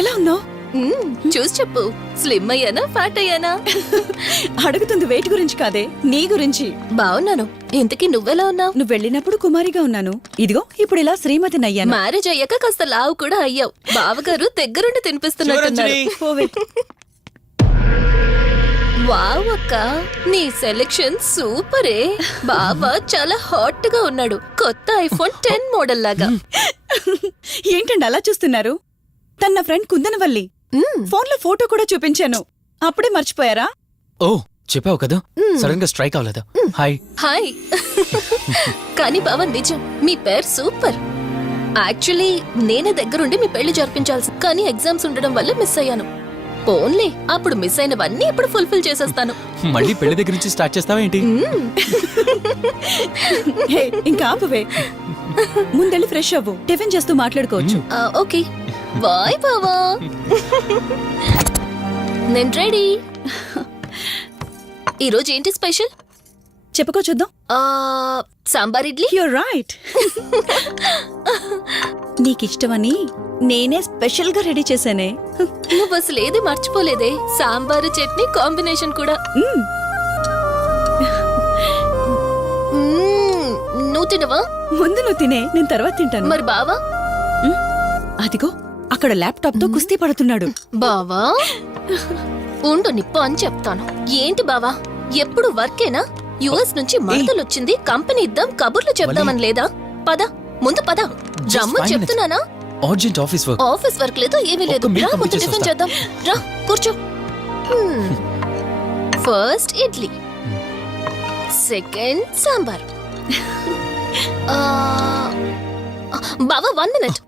ఎలా ఉన్నావు? చూసి చెప్పు, స్లిమ్ అయ్యానా ఫ్యాట్ అయ్యానా? అడుగుతుంది వెయిట్ గురించి కాదే, నీ గురించి. బాగున్నాను. ఇంతకీ నువ్వెలా ఉన్నావు? నువ్వు వెళ్ళినప్పుడు కుమారిగా ఉన్నాను, ఇదిగో ఇప్పుడు ఇలా శ్రీమతిని అయ్యాను. మ్యారేజ్ అయ్యాక కాస్త లావు కూడా అయ్యావు. బావగారు దగ్గరుండి తినిపిస్తున్నట్టున్నారు. పోవే. వావ్ అక్క, నీ సెలెక్షన్ సూపరే. బావ చాలా హాట్ గా ఉన్నాడు, కొత్త ఐఫోన్ 10 మోడల్ లాగా. ఏంటండి అలా చూస్తున్నారు? తన నా ఫ్రెండ్ కుందనవల్లి. ఫోన్ లో ఫోటో కూడా చూపించాను, అప్పుడే మర్చిపోయారా? ఓ చెప్పావు కదా, సడన్ గా స్ట్రైక్ అవ్వలేదు. Hi hi. కానీ బావ నిజం, మీ పేరు సూపర్. యాక్చువల్లీ నేనే దగ్గరుండి మీ పెళ్లి జరిపించాల్సి, కానీ ఎగ్జామ్స్ ఉండడం వల్ల మిస్ అయ్యాను. పోన్లే, అప్పుడు మిస్ అయినవన్నీ ఇప్పుడు ఫుల్ఫిల్ చేసేస్తాను. మళ్ళీ పెళ్లి దగ్గర నుంచి స్టార్ట్ చేస్తావా ఏంటి? హే, ఇంకా ఆపువే. ముందెళ్ళి ఫ్రెష్ అవ్వు, టిఫిన్ చేస్తూ మాట్లాడుకోవచ్చు. ఓకే బాయ్ బావా. నేను రెడీ. ఈరోజు ఏంటి స్పెషల్? చెప్పుకో చూద్దాం. సాంబార్ ఇడ్లీ. You're right. నీకిష్టమని నేనే స్పెషల్ గా రెడీ చేశానే. నువ్వు అసలు ఏది మర్చిపోలేదే, సాంబారు చట్నీ కాంబినేషన్ కూడా. నువ్వు తినవా? ముందు నువ్వు తినే, నేను తర్వాత తింటాను. మరి బావా? అదిగో అక్కడ ల్యాప్టాప్ తో కుస్తీ పడుతున్నాడు. బావా ఉండు, నిప్పు అని చెప్తాను. ఏంటి బావా, ఎప్పుడు వర్కేనా? యుఎస్ నుంచి మరదలొచ్చింది, కంపెనీ ఇద్దాం, కబుర్లు చెప్దామని లేదా? పద ముందు పద. రమ్ము చెప్తున్నానా? Urgent office work. Office work లేదు, ఏమీ లేదు. రా ముందు టిఫిన్ చేద్దాం. రా కూర్చో. First idli, second sambar. బావా 1 మినిట్.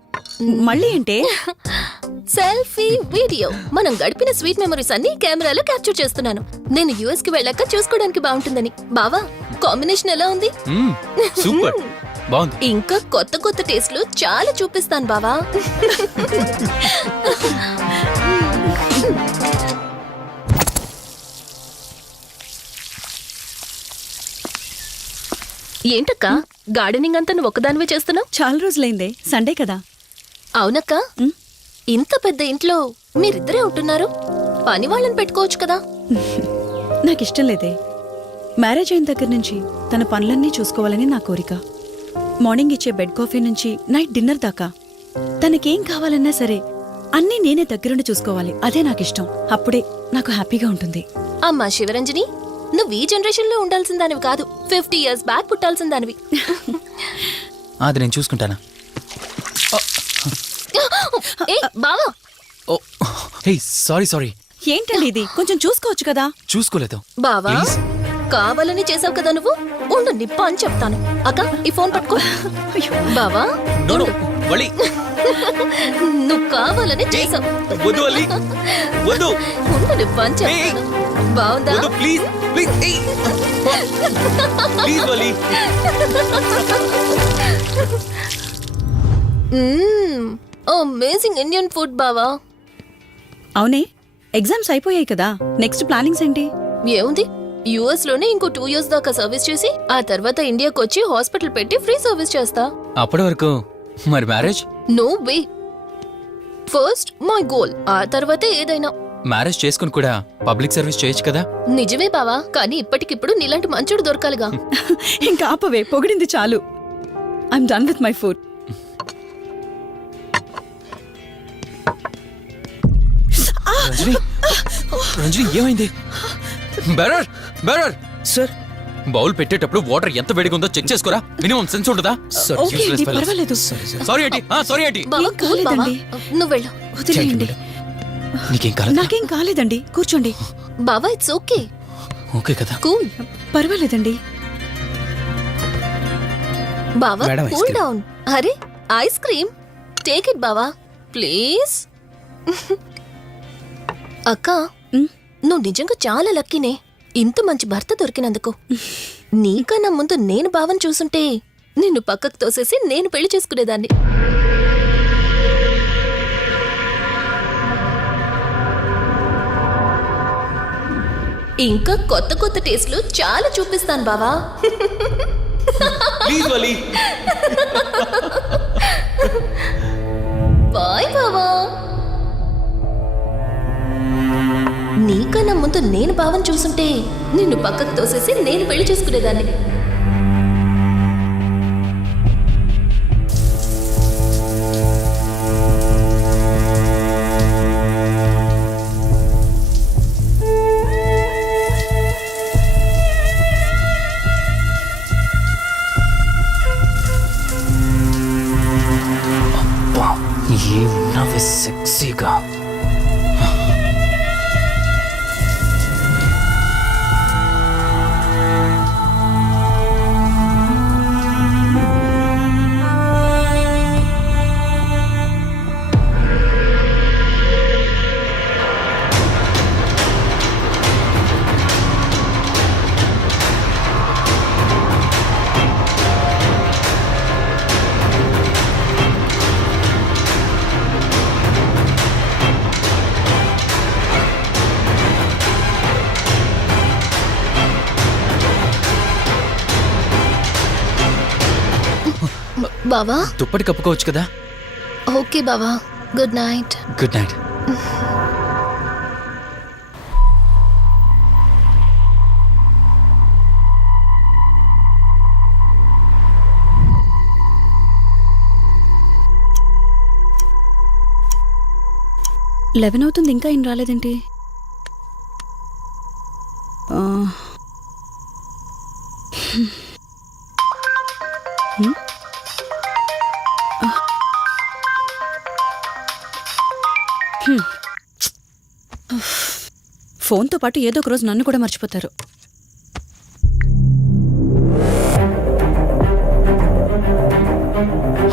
మళ్ళీ ఏంటే? Selfie video. మనం గడిపిన స్వీట్ మెమరీస్ అన్ని కెమెరాలో క్యాప్చర్ చేస్తున్నాను. నేను యుఎస్ కి వెళ్ళాక చూసుకోవడానికి బాగుంటుందని. బావా కాంబినేషన్ ఎలా ఉంది? సూపర్, బాగుంది. ఇంకా కొత్త కొత్త టేస్ట్లు చాలా చూపిస్తాను బావా. ఏంటక్క, గార్డెనింగ్ అంతా నువ్వు ఒకదానివే చేస్తున్నావు? చాలా రోజులైందే, సండే కదా. అవునక్క, ఇంత పెద్ద ఇంట్లో మీరిద్దరే ఉంటున్నారు, పని వాళ్ళని పెట్టుకోవచ్చు కదా. నాకిష్టం లేదే. మ్యారేజ్ అయిన దగ్గర నుంచి తన పనులన్నీ చూసుకోవాలని నా కోరిక. మార్నింగ్ ఇచ్చే బెడ్ కాఫీ నుంచి నైట్ డిన్నర్ దాకా తనకేం కావాలన్నా సరే అన్నీ నేనే దగ్గరుండి చూసుకోవాలి. అదే నాకిష్టం. అప్పుడే నాకు హ్యాపీగా ఉంటుంది. అమ్మా శివరంజని, నువ్వు ఈ జనరేషన్ లో ఉండాల్సిన దానివి కాదు, 50 years బ్యాక్ పుట్టాల్సిన దానివి. అది నేను చూసుకుంటానా? బావా. Hey sorry sorry. ఏంటండి ఇది, కొంచెం చూసుకోవచ్చు కదా. చూసుకోలేదు బావా, కావాలని చేసావు కదా నువ్వు. ఉండు నిప్ప అని చెప్తాను. అక్క ఈ ఫోన్ పట్టుకో. బావా నువ్వు కావాలని చేసావు. ఉండు నిప్ప అని చెప్తాను. బావుందా? అమేజింగ్ ఇండియన్ ఫుడ్ బావా. అవునే, ఎగ్జామ్స్ అయిపోయాయి కదా, నెక్స్ట్ ప్లానింగ్స్ ఏంటి? ఏముంది, యుఎస్ లోనే ఇంకో 2 years దాకా సర్వీస్ చేసి ఆ తర్వాత ఇండియాకి వచ్చి హాస్పిటల్ పెట్టి ఫ్రీ సర్వీస్ చేస్తా. అప్పటి వరకు మరి marriage? No way. First my goal, ఆ తర్వాతే ఏదైనా. మ్యారేజ్ చేసుకుని కూడా పబ్లిక్ సర్వీస్ చేయొచ్చు కదా. నిజమే బావా, కానీ ఇప్పటికిప్పుడు నీలాంటి మంచుడు దొరకాలిగా. ఇంకా ఆపవే, పొగిడింది చాలు. I'm done with my food. Ranjani ఏమైంది? బెరర్ బెరర్ సార్, బౌల్ పెట్టేటప్పుడు వాటర్ ఎంత వేడిగా ఉందో చెక్ చేసుకోరా. మినిమం సెన్స్ ఉంటుందా? పర్వాలేదు. సారీ ఏంటి? సారీ ఏంటి? బావా, కూల్ బావా. కాలేదండి. నువ్వు వెళ్ళు. వదిలేయండి. నీకేం కాలేదు? నాకేం కాలేదండి, కూర్చోండి. బావా ఇట్స్ ఓకే. ఓకే కదా. కూల్. పర్వాలేదండి. బావా madam, ice cool cream. Down. అరే ఐస్ క్రీమ్, టేక్ ఇట్ బావా ప్లీజ్. అక్క, నువ్వు నిజంగా చాలా లక్కీనే, ఇంత మంచి భర్త దొరికినందుకు. నీకన్నా ముందు నేను బావని చూసుంటే నిన్ను పక్కకు తోసేసి నేను పెళ్లి చేసుకునేదాన్ని. ఇంకా కొత్త కొత్త టేస్ట్లు చాలా చూపిస్తాను బావా. బాయ్ బావా. ముందు నేను బావని చూసుంటే నిన్ను పక్కకు తోసేసి నేను పెళ్లి చేసుకునేదాన్ని. ఏమున్నావే సెక్సీగా. బావా దుప్పటి కప్పుకోవచ్చు కదా. ఓకే బావా, good night. Good night. Eleven అవుతుంది, ఇంకా ఏం రాలేదేంటి? ఆ, ఫోన్తో పాటు ఏదో ఒక రోజు నన్ను కూడా మర్చిపోతారు.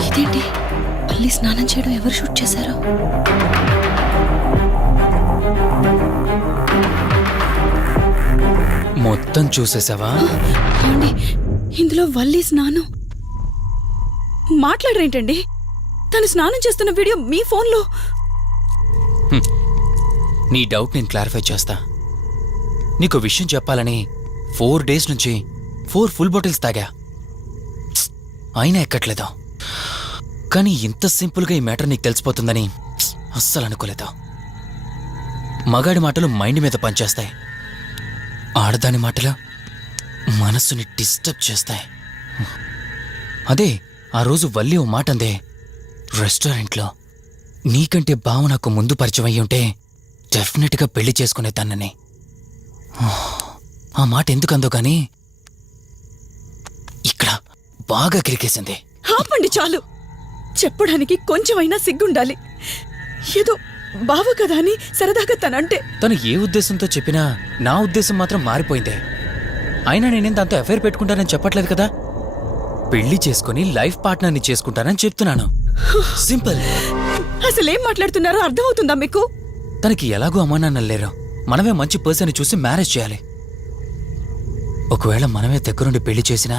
ఇదేంటి, మళ్ళీ స్నానం చేయడం ఎవరు షూట్ చేశారు? మొత్తం చూసేసావా? ఏమండి, ఇందులో వల్లి స్నానం మాట్లాడరేంటండి? తను స్నానం చేస్తున్న వీడియో మీ ఫోన్లో. నీ డౌట్ నేను క్లారిఫై చేస్తా. నీకు విషయం చెప్పాలని 4 days నుంచి 4 full bottles తాగా, అయినా ఎక్కట్లేదు. కానీ ఇంత సింపుల్గా ఈ మ్యాటర్ నీకు తెలిసిపోతుందని అస్సలు అనుకోలేదు. మగాడి మాటలు మైండ్ మీద పనిచేస్తాయి, ఆడదాని మాటలు మనస్సుని డిస్టర్బ్ చేస్తాయి. అదే ఆ రోజు వల్లి ఓ మాట అందే రెస్టారెంట్లో, నీకంటే బావ నాకు ముందు పరిచయం అయ్యి ఉంటే డెఫినెట్గా పెళ్లి చేసుకునేదాన్నని. ఆ మాట ఎందుకందో గానీ ఇక్కడ బాగా కిరికేసింది. ఆపండి చాలు, చెప్పడానికి కొంచెమైనా సిగ్గుండాలి. ఏదో బావ కదా అని సరదాగా తనంటే. తను ఏ ఉద్దేశంతో చెప్పినా నా ఉద్దేశం మాత్రం మారిపోయిందే. అయినా నేనేం దాంతో అఫైర్ పెట్టుకుంటానని చెప్పట్లేదు కదా, పెళ్లి చేసుకుని లైఫ్ పార్ట్నర్ని చేసుకుంటానని చెప్తున్నాను. సింపుల్. అసలేం మాట్లాడుతున్నారో అర్థమవుతుందా మీకు? తనకి ఎలాగో అమ్మానాన్నలు లేరు, మనమే మంచి పర్సన్ చూసి మ్యారేజ్ చేయాలి. ఒకవేళ మనమే దగ్గరుండి పెళ్లి చేసినా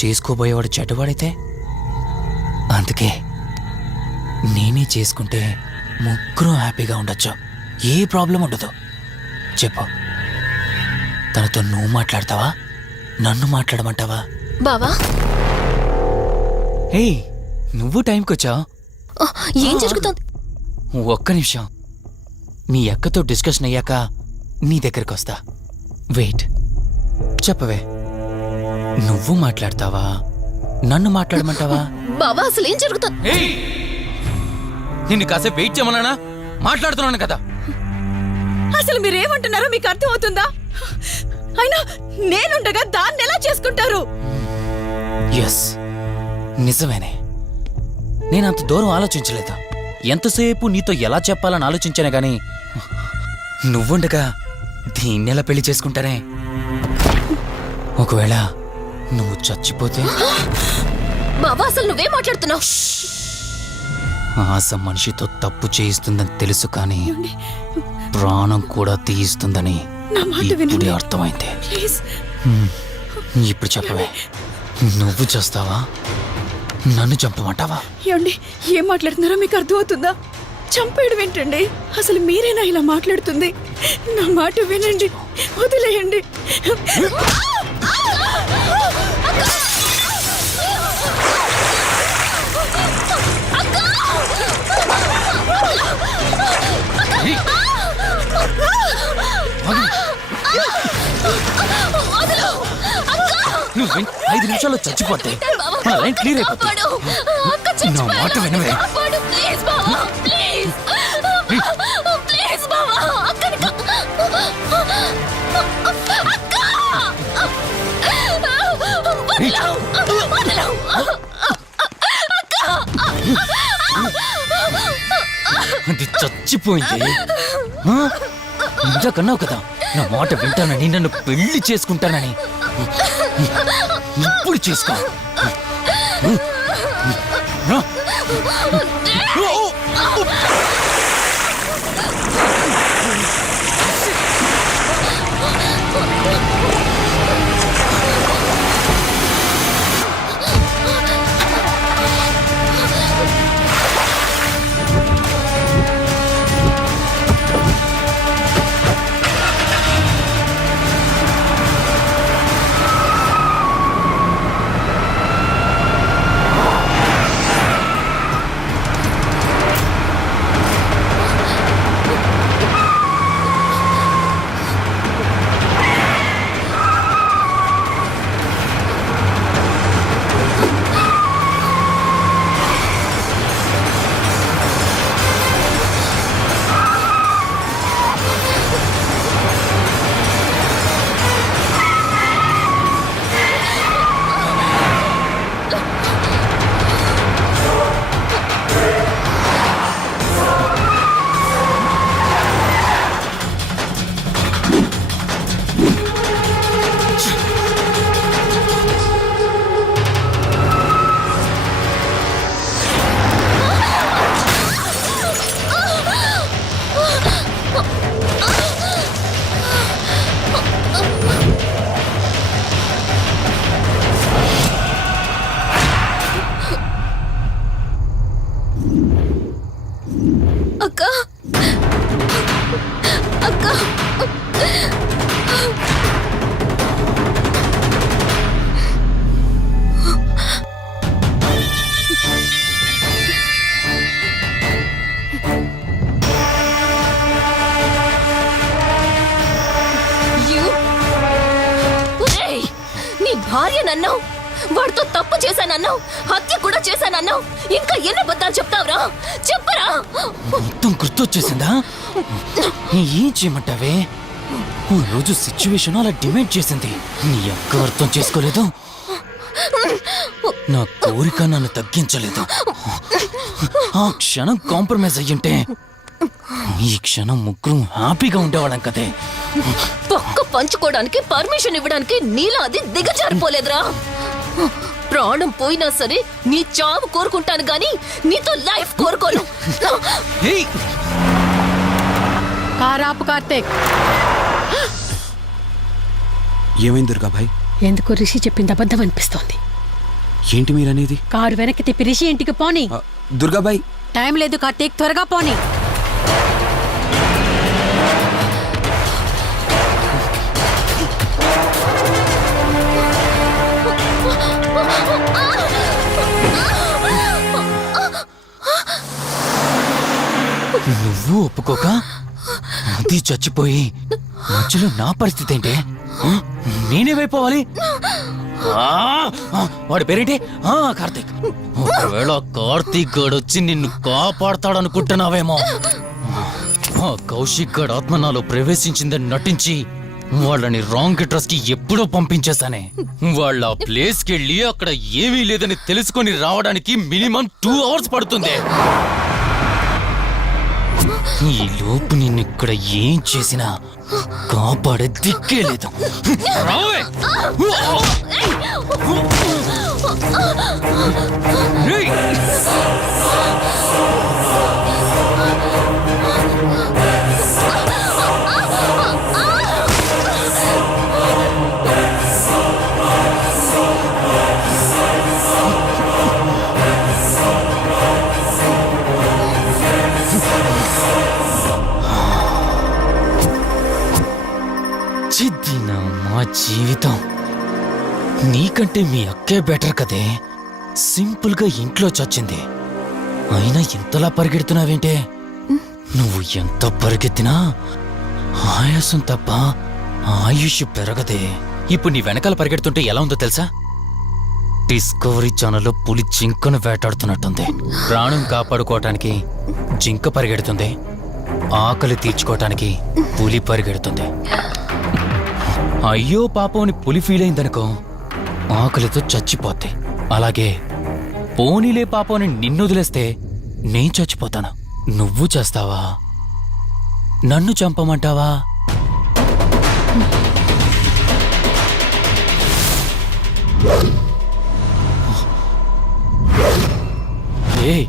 చేసుకోబోయేవాడు చెడ్డవాడైతే, అందుకే నేనే చేసుకుంటే ముగ్గురం హ్యాపీగా ఉండొచ్చు, ఏ ప్రాబ్లం ఉండదు. చెప్పు, తనతో నువ్వు మాట్లాడతావా, నన్ను మాట్లాడమంటావా? బావా హే, నువ్వు టైంకొచ్చావు. ఏం జరుగుతుంది? ఒక్క నిమిషం, మీ అక్కతో డిస్కషన్ అయ్యాక నీ దగ్గరికి వస్తా. వెయిట్, చెప్పవే, నువ్వు మాట్లాడతావా, నన్ను మాట్లాడమంటావా? బావా అసలు ఏం జరుగుతుంది? నిన్ను కాసేపు వెయిట్ చేయమన్నానా? మాట్లాడుతున్నాను కదా. అసలు మీరేమంటున్నారో మీకు అర్థమవుతుందా? అయినా నేనుండగా దాన్ని ఎలా చేసుకుంటారు? ఎస్, నిజమేనే. నేనంత దూరం ఆలోచించలేదు. ఎంతసేపు నీతో ఎలా చెప్పాలని ఆలోచించానే గాని, నువ్వుండగా దీన్నెలా పెళ్లి చేసుకుంటానే? ఒకవేళ నువ్వు చచ్చిపోతే? బావా అసలు నువ్వే మాట్లాడుతున్నావు? ఆశ మనిషితో తప్పు చేయిస్తుందని తెలుసు, కానీ ప్రాణం కూడా తీయిస్తుందని ఇప్పుడే అర్థమైంది. ఇప్పుడు చెప్పవే, నువ్వు చేస్తావా, నన్ను చంపమంటావా? ఏమండి, ఏం మాట్లాడుతున్నారో మీకు అర్థమవుతుందా? చంపేయడం ఏంటండి? అసలు మీరేనా ఇలా మాట్లాడుతుంది? నా మాట వినండి, వదిలేయండి. నువ్వు 5 నిమిషాల్లో చచ్చిపోతే మన లైన్ క్లియర్ అయిపోతుంది. కాపాడు. అక్క నా చచ్చిపోయింది. మాట వినవే. కాపాడు, ప్లీజ్ బావా, ప్లీజ్. ప్లీజ్ బావా, అక్కని అక్క! వదలవు, వదలవు. అది చచ్చిపోయింది. ఆ? ఇందాకన్నావు కదా నా మాట వింటానని, నన్ను పెళ్లి చేసుకుంటానని. ఇప్పుడు చేసుకో. రా. అక్క, అక్క, నీ భార్య నన్నావు, వాడితో తప్పు చేశానన్నావు, హత్య కూడా చేశానన్నావు. ఇంకా ఎన్ని అబద్ధాలు చెప్తావురా? చెప్పరా? మొత్తం గుర్తొచ్చేసిందా? ఏం చేయమంటావే? ఓ రోజు సిచ్యువేషన్ అలా డిమాండ్ చేసింది. నీ అక్క అర్థం చేసుకోలేదు. నా కోరిక నన్ను తగ్గించలేదు. ఆ క్షణం కాంప్రమైజ్ అయ్యుంటే ఈ క్షణం ముగ్గురు హ్యాపీగా ఉండేవాళ్ళం కదే. పక్క పంచుకోవడానికి పర్మిషన్ ఇవ్వడానికి నీలా అది దిగజారిపోలేదురా. ప్రాణం పోయినా సరే నీ చావు కోరుకుంటాను గాని నీతో లైఫ్ కోరుకోను. ఏయ్! కారాపు కార్తీక్, ఏమైంది దుర్గాభాయ్? ఎందుకు రిషి చెప్పింది అబద్ధం అనిపిస్తోంది. ఏంటి మీరనేది? కారు వెనక్కి తిప్పి రిషి ఇంటికి పోని. దుర్గాభాయ్, టైం లేదు కార్తీక్, త్వరగా పోని. నువ్వు ఒప్పుకోక అది చచ్చిపోయి మధ్యలో నా పరిస్థితి ఏంటి? నేనేమైపోవాలి? వాడి పేరేంటి? కార్తీక్. ఒకవేళ కార్తీక్ గడు వచ్చి నిన్ను కాపాడతాడనుకుంటున్నావేమో. కౌశిక్ గడ్ ఆత్మ నాలో ప్రవేశించిందని నటించి వాళ్ళని రాంగ్ అడ్రస్ కి ఎప్పుడో పంపించేశానే. వాళ్ళ ప్లేస్ కి వెళ్ళి అక్కడ ఏమీ లేదని తెలుసుకొని రావడానికి మినిమం 2 hours పడుతుంది. ఈ లోపు నిన్నిక్కడ ఏం చేసినా కాపాడే దిక్కే లేదు. మా జీవితం నీకంటే మీ అక్కే బెటర్ కదే. సింపుల్ గా ఇంట్లో చచ్చింది, అయినా ఇంతలా పరిగెడుతున్నావేంటే? నువ్వు ఎంత పరిగెత్తినా ఆయాసం తప్ప ఆయుష్ పెరగదే. ఇప్పుడు నీ వెనకాల పరిగెడుతుంటే ఎలా ఉందో తెలుసా? డిస్కవరీ ఛానల్లో పులి జింకను వేటాడుతున్నట్టుంది. ప్రాణం కాపాడుకోవటానికి జింక పరిగెడుతుంది, ఆకలి తీర్చుకోవటానికి పులి పరిగెడుతుంది. అయ్యో పాపం అని పులి ఫీల్ అయిందనుకో, ఆకలితో చచ్చిపోద్ది. అలాగే పోనీలే పాపం అని నిన్ను వదిలేస్తే నేను చచ్చిపోతాను. నువ్వు చేస్తావా? నన్ను చంపమంటావా? ఏయ్,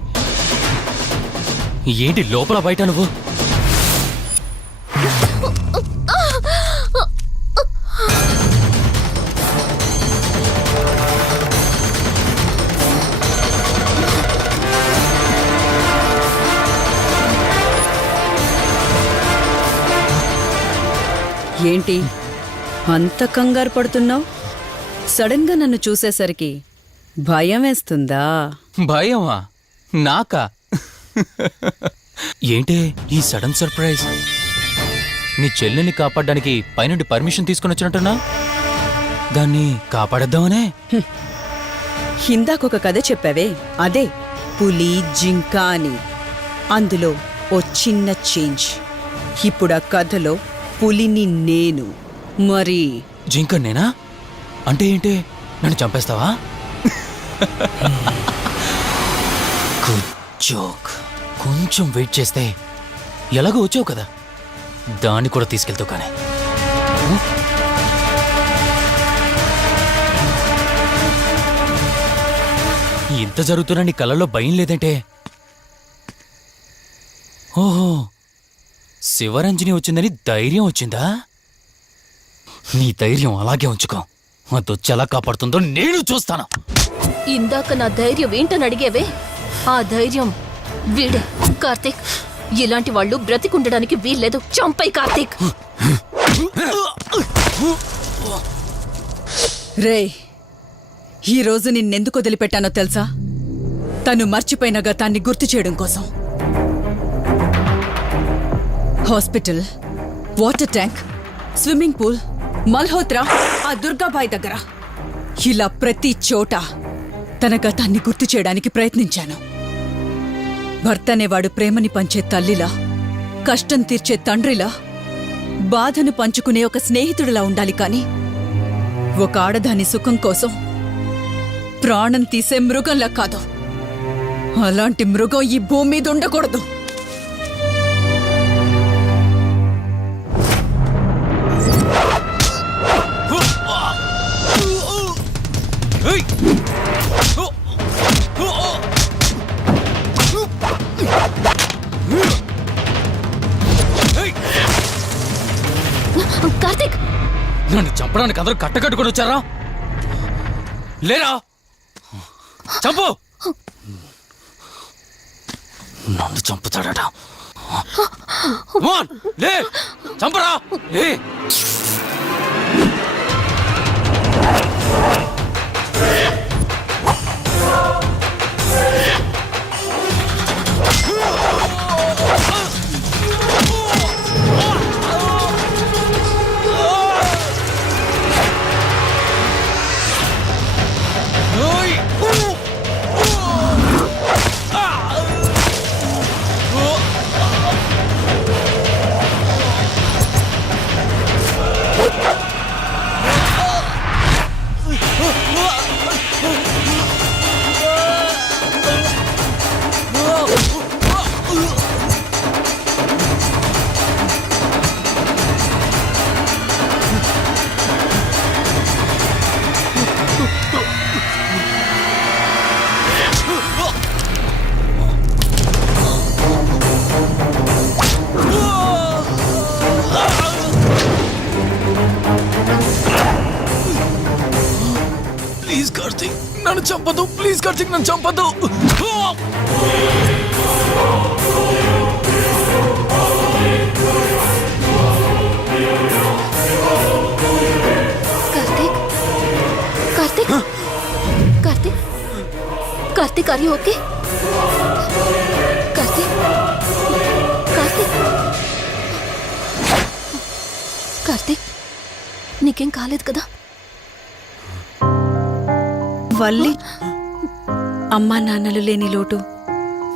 ఏంటి లోపల బయట నువ్వు? ఏంటి అంత కంగారు పడుతున్నావు? సడన్ గా నన్ను చూసేసరికి భయం వేస్తుందా? భయమా? నాకా? ఏంటే ఈ సడన్ సర్ప్రైజ్? నీ చెల్లెల్ని కాపాడడానికి పైనుండి పర్మిషన్ తీసుకుని వచ్చినట్టున్నా? దాన్ని కాపాడేద్దామనే? ఇందాకొక కథ చెప్పావే, అదే పులి జింక అని. అందులో ఓ చిన్న చేంజ్. ఇప్పుడు ఆ కథలో పులిని నేను. మరి జింక నేనా? అంటే ఏంటి? నన్ను చంపేస్తావా? Good joke. కొంచెం వెయిట్ చేస్తే ఎలాగో వచ్చావు కదా, దాన్ని కూడా తీసుకెళ్తావు. కానీ ఇంత జరుగుతున్నా నీ కళ్ళల్లో భయం లేదంటే? ఓహో, శివరంజని వచ్చిందని ధైర్యం వచ్చిందా? నీ ధైర్యం అలాగే ఉంచుకో. అదొచ్చి ఎలా కాపాడుతుందో నేను చూస్తాను. ఇందాక నా ధైర్యం ఏంటని అడిగేవే, ఆ ధైర్యం వీడే. కార్తీక్, ఇలాంటి వాళ్ళు బ్రతికుండడానికి వీల్లేదు. చంపై కార్తీక్. రే, ఈరోజు నిన్నెందుకు వదిలిపెట్టానో తెలుసా? తను మర్చిపోయిన గతాన్ని గుర్తు చేయడం కోసం. Hospital, water tank, swimming pool, Malhotra, ఆ దుర్గాబాయ్ దగ్గర, ఇలా ప్రతి చోట తన గతాన్ని గుర్తు చేయడానికి ప్రయత్నించాను. భర్తనేవాడు ప్రేమని పంచే తల్లిలా, కష్టం తీర్చే తండ్రిలా, బాధను పంచుకునే ఒక స్నేహితుడిలా ఉండాలి. కాని ఒక ఆడదాని సుఖం కోసం ప్రాణం తీసే మృగంలా కాదు. అలాంటి మృగం ఈ భూమి మీద ఉండకూడదు. కార్తీక్, నన్ను చంపడానికి అందరూ కట్టకట్టుకుని వచ్చారా? లేరా? చంపు! నన్ను చంపుతాడట. లే, చంపరా! లే! ప్లీజ్ కార్తీక్, నన్ను చంపదు. ప్లీజ్ కార్తీక్, నన్ను చంపదు. Karthik, Karthik, Karthik, Karthik, are you okay? Karthik, Karthik, Karthik, నీకేం కాలేదు కదా? వల్లి అమ్మా నాన్నలు లేని లోటు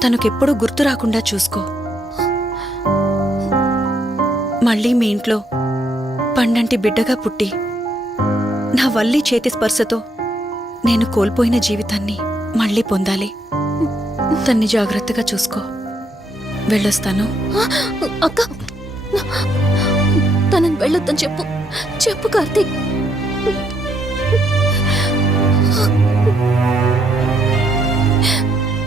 తనకెప్పుడూ గుర్తు రాకుండా చూసుకో. మళ్ళీ మీ ఇంట్లో పండంటి బిడ్డగా పుట్టి నా వల్లి చేతి స్పర్శతో నేను కోల్పోయిన జీవితాన్ని మళ్ళీ పొందాలి. తన్ని జాగ్రత్తగా చూసుకో. వెళ్ళొస్తాను. అక్క తనని వెళ్ళొద్దని చెప్పు. చెప్పు కార్తీక్.